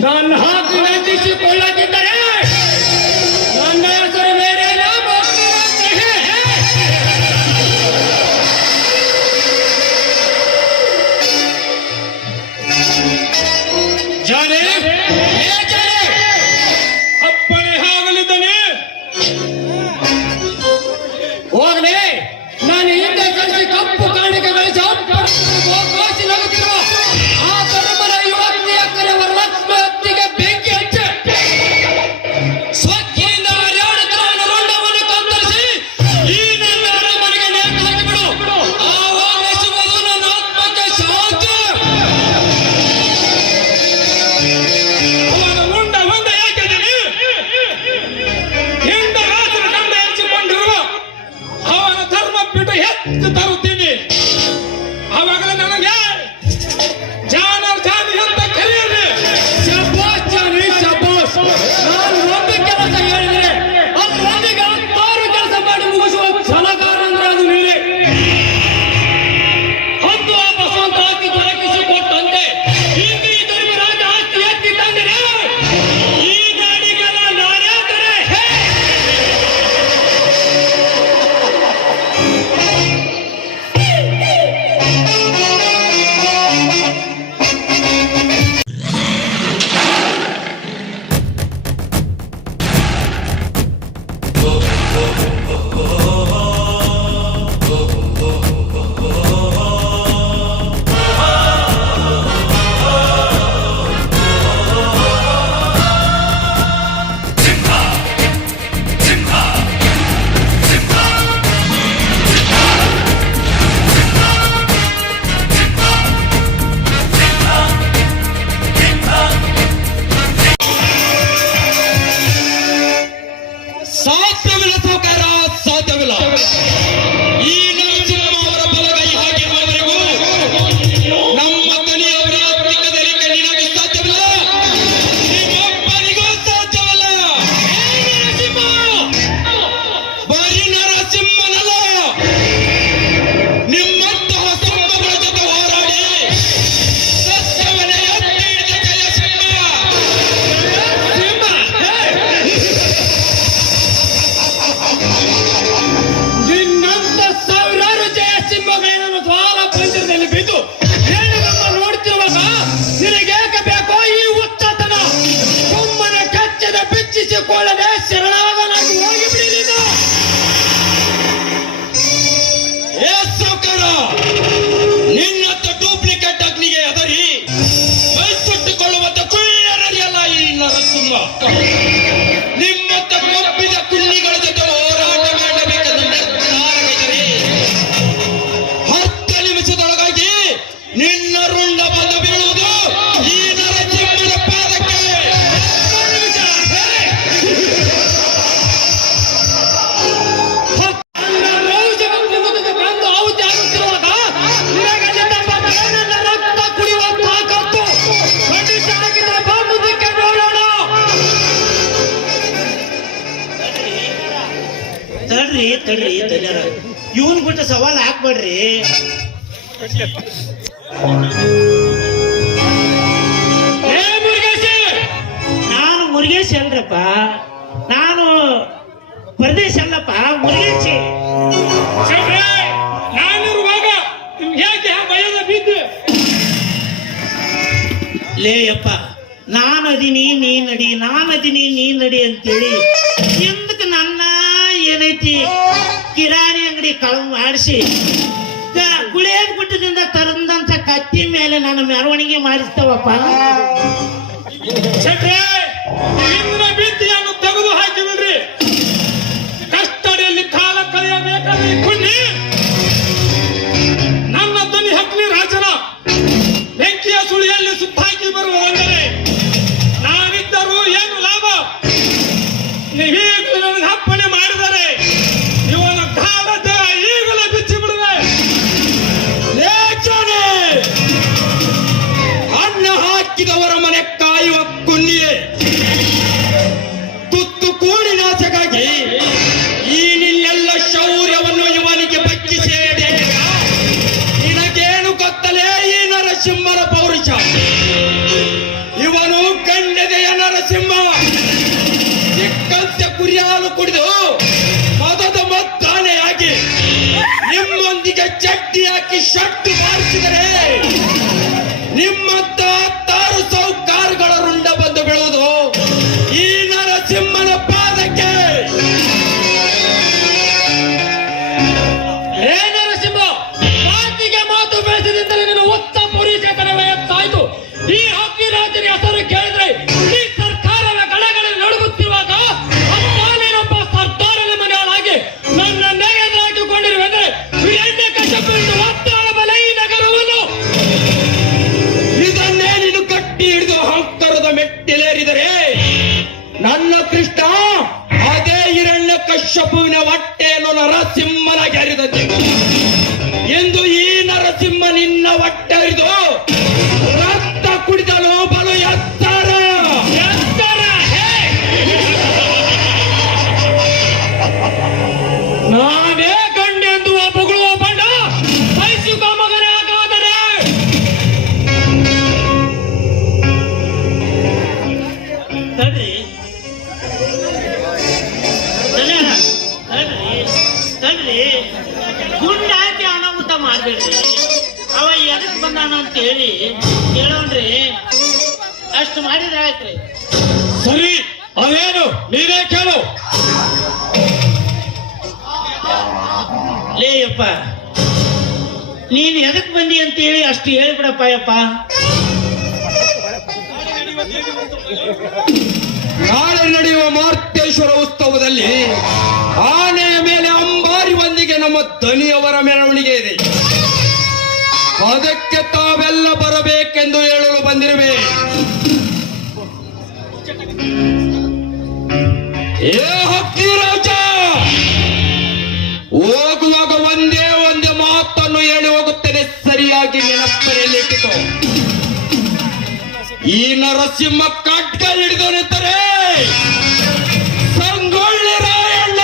ನನ್ನ ಹಾಕಿ ನಂದಿಸಿಕೊಳ್ಳದಿದ್ದರೆ ನನ್ನ ಹೆಸರು ಬೇರೆ ಜಾನೆ ಅಪ್ಪಣೆ ಆಗಲಿದ್ದಾನೆ ಹೋಗಲೇ ನಾನು ಹಿಂದೆ ಕಳಿಸಿ ಕಪ್ಪು ಕಾಣಿಕೆ ಗಳಿಸಿ ನಗುತ್ತಿರುವ ಆ ತರುಮರ ಯುವತಿ ಅಕ್ಕರೆ ವರಲಕ್ಷ್ಮಿ ಹೊತ್ತಿಗೆ ಬೆಂಕಿ ಹಚ್ಚೆ ಸ್ವಚ್ಛೆಯಿಂದ ಹರಿಯಾಡುತ್ತಿರುವ ರುಂಡವನ್ನು ಕತ್ತರಿಸಿ ಈ ನನ್ನ ಅರಮನೆಗೆ ನೇತು ಹಾಕಿಬಿಡು. ಆವಾಗ ಸಿಗುವುದು ನನ್ನ ಆತ್ಮಕ್ಕೆ ಶಾಂತಿ. ಅವನ ರುಂಡ ಹೊಂದ ಯಾಕಿದ್ದೀನಿ ಹಿಂಡ ರಾಜನ ಕಂಡ ಹೆಚ್ಚಿಕೊಂಡಿರುವ ಅವನ ಧರ್ಮ ಬಿಟ್ಟು ಹೆಚ್ಚು ತರುತ್ತೀನಿ. ಅವಾಗಲೇ ನನಗೆ ಜಾನಿ ಅಂತ ಕರೆಯಿರಿ. ಶಬಾಷ್ ಜಾನಿ ಶಬಾಷ್. ನಾನು ಒಂದು ಕೆಲಸ ಹೇಳಿದ್ರೆ ಅದರೊಂದಿಗೆ 6 ಕೆಲಸ ಮಾಡಿ ಮುಗಿಸುವ ಛಲಗಾರ ಅಂದ್ರೆ ಅದು ನೀವೇ. ಒಂದು ಬಸವಂತ ಆಸ್ತಿ ದೊರಕಿಸಿಕೊಟ್ಟಂತೆ ಈಗ ಈ ಧರ್ಮರಾಜ ಆಸ್ತಿ ಎತ್ತಿ ತಂದಿರೆ ಈ ನಾಡಿಗೆಲ್ಲ ನಾನಾದರೆ ಸಾಧ್ಯವಿಲ್ಲ ಸೌಕಾರ, ಸಾಧ್ಯವಿಲ್ಲ. ಈ ನರಸಿಂಹ ಅವರ ಬಲಗೈ ಹಾಕಿರುವವರೆಗೂ ನಮ್ಮ ದನಿಯವರ ದಿಕ್ಕದಲ್ಲಿ ನಿನಗೆ ಸಾಧ್ಯವಿಲ್ಲ, ನಿಮ್ಮೊಬ್ಬರಿಗೂ ಸಾಧ್ಯವಿಲ್ಲ. ಬರೀ ನರಸಿಂಹನಲ್ಲ, ನಿಮ್ಮಂತಹ ಸಿಂಹಗಳ ಜೊತೆ ಹೋರಾಡಿ ಸತ್ಯವನ್ನೇ ಎತ್ತಿ ಹಿಡಿದ ಜಯಸಿಂಹ. ನಿನ್ನಂತ ಸಾವಿರಾರು ಜಯಸಿಂಹಗಳನ್ನು ದ್ವಾರ ಪಂಜರದಲ್ಲಿ ಬಿದ್ದು ರೇಣುಗಮ್ಮ ನೋಡ್ತಿರುವಾಗ ನಿನಗೇಕೆ ಬೇಕೋ ಈ ಉಚ್ಚತನ? ಸುಮ್ಮನೆ ಕಚ್ಚದ ಬಿಚ್ಚಿಸಿಕೊಳ್ಳದೆ ಶರಣಾಗನಾಗಿ ಹೋಗಿಬಿಡಿ ನೀನು. ಏ ಸೌಕರ, ನಿನ್ನಂತ ಡೂಪ್ಲಿಕೇಟ್ ಅಗ್ನಿಗೆ ಹೆದರಿ ಮೈ ಸುಟ್ಟುಕೊಳ್ಳುವಂತ ಕುಳ್ಳಿಯರಲ್ಲ ಈ ನರಸಿಂಹ. ನಿಮ್ಮಂತ ಕೊಬ್ಬಿದ ಕುಳ್ಳಿಗಳ ಜೊತೆ ಹೋರಾಟ ಮಾಡಬೇಕೆಂದು ನಿರ್ಧಾರವಿದೆ. 10 ನಿಮಿಷದೊಳಗಾಗಿ ನಿನ್ನ ರುಂಡ ಬಂದು ಬೀಳುವುದು ಈ ನರಸಿಂಹನ ಪಾದಕ್ಕೆ. ಬಂದು ಆಹುತಿ ಆಗುತ್ತಿರುವಾಗ ನಿನಗಲ್ಲಿಂದ ಬಂದರೆ ನನ್ನ ರಕ್ತ ಕುಡಿಯುವ ತಾಕತ್ತು ಖಂಡಿತ ಆಗಿದೆ. ಬಾ ಮುಂದಕ್ಕೆ ನೋಡೋಣ. ತಡ್ರಿ ತಡ್ಯಾರ, ಇವನ್ ಬಿಟ್ಟು ಸವಾಲ್ ಹಾಕ್ಬೇಡ್ರಿ. ಏ ಮುರುಗೇಶಿ, ನಾನು ಮುರುಗೇಶ್ ಅಲ್ರಪ್ಪ, ನಾನು ಪ್ರದೇಶ್ ಅಲ್ಲಪ್ಪ, ಮುರುಗೇಶಿ. ಶೆಟ್ರೆ, ನಾನಿರುವಾಗ ನಿಮ್ಗೆ ಹೇಗೆ ಭಯದ ಬಿದ್ದು ಲೇಯಪ್ಪ, ನಾನದೀನಿ ನೀ ನಡಿ, ನಾನದೀನಿ ನೀ ನಡಿ ಅಂತೇಳಿ ಎಂದಕ್ಕೆ ನನ್ನ ಏನೈತಿ ಕಿರಾಣಿ ಅಂಗಡಿ ಕಳವು ಮಾಡಿಸಿ ಗುಳೇದ ಗುಡ್ಡದಿಂದ ತರಂದಂತ ಕತ್ತಿ ಮೇಲೆ ನಾನು ಮೆರವಣಿಗೆ ಮಾಡಿಸ್ತವಪ್ಪ. ಶೆಟ್ರೆ, ಇಂದಿನ ಬಿತ್ತಿಯನ್ನು ತೆಗೆದು ಹಾಕಿಬಿಡ್ರಿ. ಕಷ್ಟಡಿಯಲ್ಲಿ ಕಾಲ ಕಳೆಯಬೇಕಾದ್ರೆ ಕುಣ್ಣಿ ನನ್ನ ದನಿ ಹಕ್ಲಿ ರಾಜನ ಬೆಂಕಿಯ ಸುಳಿಯಲ್ಲಿ ಸುತ್ತಾಕಿ ಬರುವ ಅಂದರೆ ನಾನಿದ್ದರೂ ಏನು ಲಾಭ? ನೀವೀಗಲೂ ನನಗೆ ಅಪ್ಪಣೆ ಮಾಡಿದರೆ ಇವನ ಕಾಲ ದೇಹ ಈಗಲೇ ಬಿಚ್ಚಿ ಬಿಡುವೆ. ಲೇಖನೆ ಅನ್ನ ಹಾಕಿದವರ ಮನೆ ಕಾಯುವ ಕುನ್ನಿಯೇ ಕುಡಿದು ಮದದ ಮದ್ದಾನೆಯಾಗಿ ನಿಮ್ಮೊಂದಿಗೆ ಚಟ್ಟಿ ಹಾಕಿ ಶಟ್ಟಿ ಮಾಡಿಸಿದರೆ ನಿಮ್ಮಂತ 16 ಕಾರುಗಳ ರುಂಡ ಬಂದು ಬೀಳುವುದು ಈ ನರಸಿಂಹನ ಪಾದಕ್ಕೆ. ಹೇ ನರಸಿಂಹ, ಮಾತಿಗೆ ಮಾತು ಬೆಳೆಸಿದಿಂದಲೇ ನಿನ್ನ ಒತ್ತ ಪುರುಷತನವೇ ಎತ್ತಾಯ್ತು. ಈ ಹಕ್ಕಿ ರಾಜನ ಹೆಸರು ಕೇಳಿದ್ರೆ ಈ ಸರ್ಕಾರವೇ ಗಡಗಡೆ ನಡುಗುತ್ತಿರುವಾಗ ಅಪ್ಪಾನೇನೊಬ್ಬ ಸರ್ದಾರನ ಮನೆಯೊಳಗೆ ನನ್ನನ್ನೇ ಎದುರಾಕಿಕೊಂಡಿರುವೆಂದರೆ ಹಿರಣ್ಯ ಕಶ್ಯಪನಿಂದ ಒತ್ತಾಡಬಲ್ಲ ಈ ನಗರವನ್ನು. ಇದನ್ನೇ ನೀನು ಕಟ್ಟಿ ಹಿಡಿದು ಹಂತರದ ಮೆಟ್ಟಿಲೇರಿದರೆ ನನ್ನ ಕೃಷ್ಣ ಅದೇ ಹಿರಣ್ಯ ಕಶ್ಯಪುವಿನ ಹೊಟ್ಟೆಯನ್ನು ನರಸಿಂಹನ ಗೆರಿದಂತೆ ಎಂದು ಈ ನರಸಿಂಹ ನಿನ್ನ ಹೊಟ್ಟೆ ಹಿಡಿದು ರಕ್ತ ಕುಡಿದಲು ಬಲು ಎತ್ತರ ನಾನೇ ಗಂಡೆಂದು ಒಬ್ಬಗಳು ಬಣ್ಣ ಸಹಿಸುವ ಮಗನೇ ಹಾಗಾದರೆ ತಡ್ರಿ ತಡ್ರಿ ಗುಂಡ ಹಾಕಿ ಅನಾಹುತ ಮಾಡ್ಬೇಡ್ರಿ. ಅವ ಎದಕ್ ಬಂದಾನ ಅಂತ ಹೇಳಿ ಕೇಳೋಣ್ರಿ. ಅಷ್ಟು ಮಾಡಿದ್ರೆ ಆಯ್ತ್ರಿ. ಸರಿ, ಅವೇನು ನೀನೇ ಕೇಳು. ಲೇಯಪ್ಪ, ನೀನ್ ಎದಕ್ ಬಂದಿ ಅಂತ ಹೇಳಿ ಅಷ್ಟು ಹೇಳ್ಬಿಡಪ್ಪ ಯಪ್ಪ. ನಾಳೆ ನಡೆಯುವ ಮಾರ್ತೇಶ್ವರ ಉತ್ಸವದಲ್ಲಿ ಆನೆಯ ಮೇಲೆ ಅಂಬಾರಿ ಒಂದಿಗೆ ನಮ್ಮ ದನಿಯವರ ಮೆರವಣಿಗೆ ಇದೆ. ಅದಕ್ಕೆ ತಾವೆಲ್ಲ ಬರಬೇಕೆಂದು ಹೇಳಲು ಬಂದಿರುವೆ. ಏ ಹಕ್ಕಿ ರಾಜ, ಹೋಗುವಾಗ ಒಂದೇ ಮಾತನ್ನು ಹೇಳಿ ಹೋಗುತ್ತೇನೆ, ಸರಿಯಾಗಿ ನೆನಪಿನಲ್ಲಿಟ್ಟುಕೋ. ಈ ನರಸಿಂಹ ಕಟ್ಟ ಹಿಡಿದು ನಿಂತರೆ ಸಂಗೊಳ್ಳಿ ರಾಯಣ್ಣ,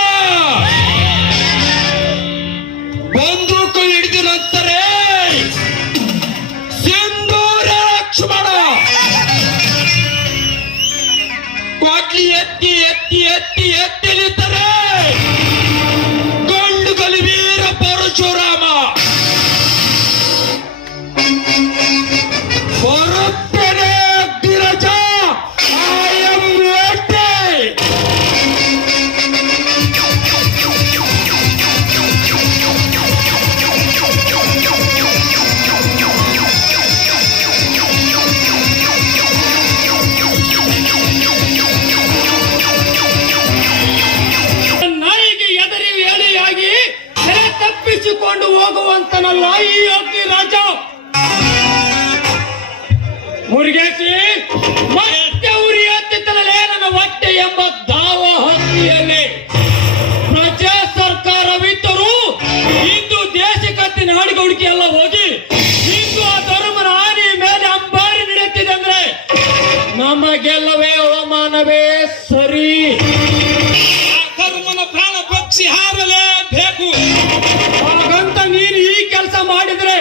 ಬಂದೂಕು ಹಿಡಿದು ನಿಂತರೆ ಸಿಂಧೂರ ಲಕ್ಷ್ಮಣ, ಕೊಡ್ಲಿ ಎತ್ತಿ ಎತ್ತಿ ಎತ್ತಿ ಎತ್ತಿ ನಿಂತರೆ ಗಂಡು ಗಲಿವೀರ ಪರಶುರಾಮ, ಬರುತ್ತೇನೆ ಅಗ್ನಿರಾಜ, I am ready. ನಾಯಿಗೆ ಎದರಿ ವೇಳೆಯಾಗಿ ತಪ್ಪಿಸಿಕೊಂಡು ಹೋಗುವಂತನಲ್ಲ ಈ ಅಗ್ನಿ ರಾಜ. ಮುರುಗೇಶಿ, ಮತ್ತೆ ಉರಿ ಹತ್ತಿತ್ತಲೇ ನನ್ನ ಹೊಟ್ಟೆ ಎಂಬ ದಾವ ಹತ್ತಿಯಲ್ಲಿ ಪ್ರಜಾ ಸರ್ಕಾರವಿದ್ದರೂ ಇಂದು ದೇಶಕತ್ತಿ ನಾಡುಗೌಡಿಕೆ ಎಲ್ಲ ಹೋಗಿ ಇಂದು ಆ ಧರ್ಮನ ಆನೆ ಮೇಲೆ ಅಂಬಾರಿ ನಡೆಯುತ್ತಿದೆ ಅಂದ್ರೆ ನಮಗೆಲ್ಲವೇ ಅವಮಾನವೇ ಸರಿ. ಧರ್ಮನ ಪ್ರಾಣ ಪಕ್ಷಿ ಹಾರಲೇಬೇಕು. ಹಾಗಂತ ನೀನು ಈ ಕೆಲಸ ಮಾಡಿದ್ರೆ